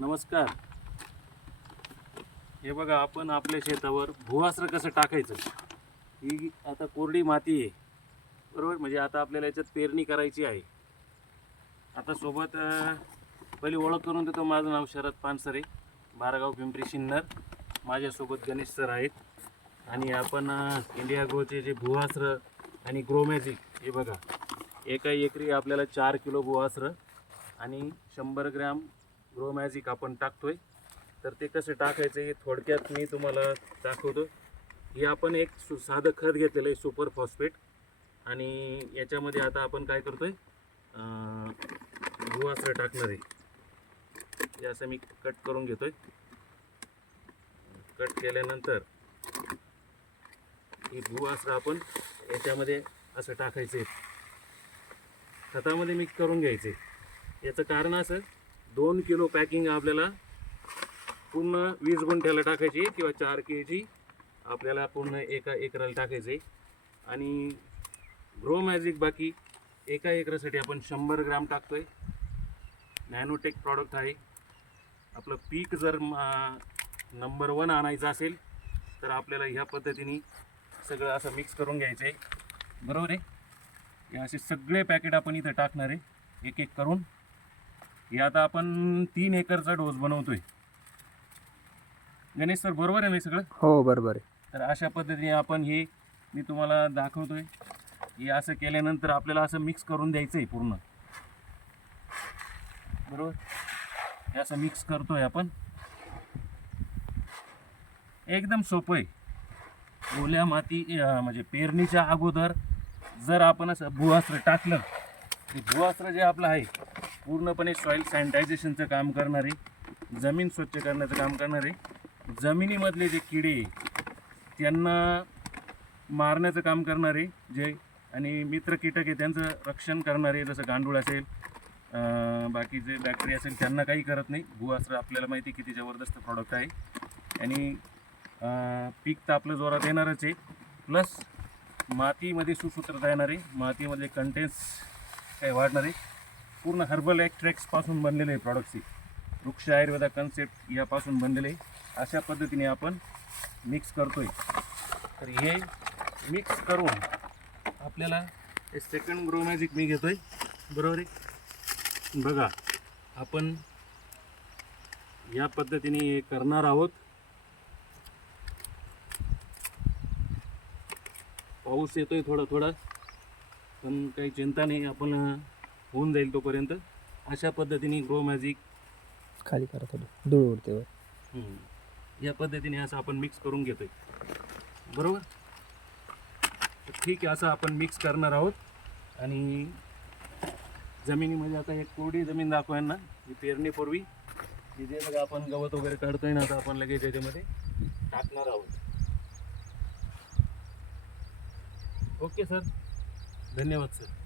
नमस्कार. हे बघा आपण आपल्या शेतावर भुवास्त्र कसं टाकायचं? ही आता कोरडी माती आहे. बरोबर? म्हणजे आता आपल्याला याच्यात पेरणी करायची आहे. आता सोबत पहिली ओळख करून देतो. माझं नाव शरद पानसरे बारागाव पिंपरी शिन्नर. माझ्यासोबत गणेश सर आहेत. आणि आपण इंडिया ग्रोचे जे भुवास्त्र आणि ग्रोमॅजिक हे बघा. एका एकरी आपल्याला चार किलो भुवास्त्र आणि शंभर ग्रॅम ग्रो मॅजिक आपण टाकतोय. तर ते कसं टाकायचं हे थोडक्यात मी तुम्हाला दाखवतो. हे आपण एक सु साधं खत घेतलेलं आहे सुपर फॉस्फेट आणि याच्यामध्ये आता आपण काय करतोय अं, टाकणार आहे. हे असं मी कट करून घेतोय. कट केल्यानंतर ही भुवास्त्र आपण याच्यामध्ये असं टाकायचं आहे. खतामध्ये मिक्स करून घ्यायचे याचं कारण असं दोन किलो पॅकिंग आपल्याला पूर्ण वीस गुंठ्याला टाकायची किंवा चार के जी आपल्याला पूर्ण एका एकराला टाकायचे. आणि ग्रो मॅजिक बाकी एका एकरासाठी आपण शंभर ग्राम टाकतोय. नॅनोटेक प्रॉडक्ट आहे. आपलं पीक जर नंबर वन आणायचं असेल तर आपल्याला ह्या पद्धतीने सगळं असं मिक्स करून घ्यायचं आहे बरोबर आहे? हे असे सगळे पॅकेट आपण इथं टाकणार आहे. एक एक करून. हे आता आपण तीन एकरचा डोस बनवतोय. गणेश सर बरोबर आहे ना हे सगळं? हो बरोबर आहे. तर अशा पद्धतीने आपण हे मी तुम्हाला दाखवतोय. हे असं केल्यानंतर आपल्याला असं मिक्स करून द्यायचं आहे पूर्ण. बरोबर? हे असं मिक्स करतोय आपण. एकदम सोपं आहे. ओल्या माती म्हणजे पेरणीच्या अगोदर जर आपण असं भुवास्त्र टाकलं ते भुवास्त्र जे आपलं आहे पूर्णपणे सॉईल सॅनिटायझेशनचं काम करणारे जमीन स्वच्छ करण्याचं काम करणारे जमिनीमधले जे किडे त्यांना मारण्याचं काम करणारे जे आणि मित्र कीटक आहे त्यांचं रक्षण करणारे जसं गांडूळ असेल बाकी बाकीचे बॅक्टेरिया असेल त्यांना काही करत नाही. भुवास्त्र आपल्याला माहिती आहे किती जबरदस्त प्रॉडक्ट आहे. आणि पीक तर आपलं जोरात येणारच आहे. प्लस मातीमध्ये सुसूत्रता येणार आहे मातीमध्ये कंटेन्स काय वाढणार. आहे पूर्ण हर्बल एक्ट्रॅक्ट्सपासून बनलेले आहे प्रॉडक्ट्स हे. वृक्ष आयुर्वेदा कन्सेप्ट यापासून बनलेले आहे. अशा पद्धतीने आपण मिक्स करतो आहे तर हे मिक्स करून आपल्याला हे सेकंड ग्रो मॅजिक मी आहे बरोबर आहे? बघा आपण या पद्धतीने हे करणार आहोत. पाऊस येतोय थोडा थोडा पण काही चिंता नाही. आपण होऊन जाईल तोपर्यंत. अशा पद्धतीने ग्रो मॅजिक खाली करा थोडी. धूळ उडते वर हम्म. या पद्धतीने असं आपण मिक्स करून घेतोय. बरोबर? तर ठीक आहे असं आपण मिक्स करणार आहोत. आणि जमिनीमध्ये आता एक कोरडी जमीन दाखवा ना ही पेरणीपूर्वी तिथे बघा आपण गवत वगैरे काढतोय ना आता आपण लगेच याच्यामध्ये टाकणार आहोत. Okay sir. धन्यवाद सर.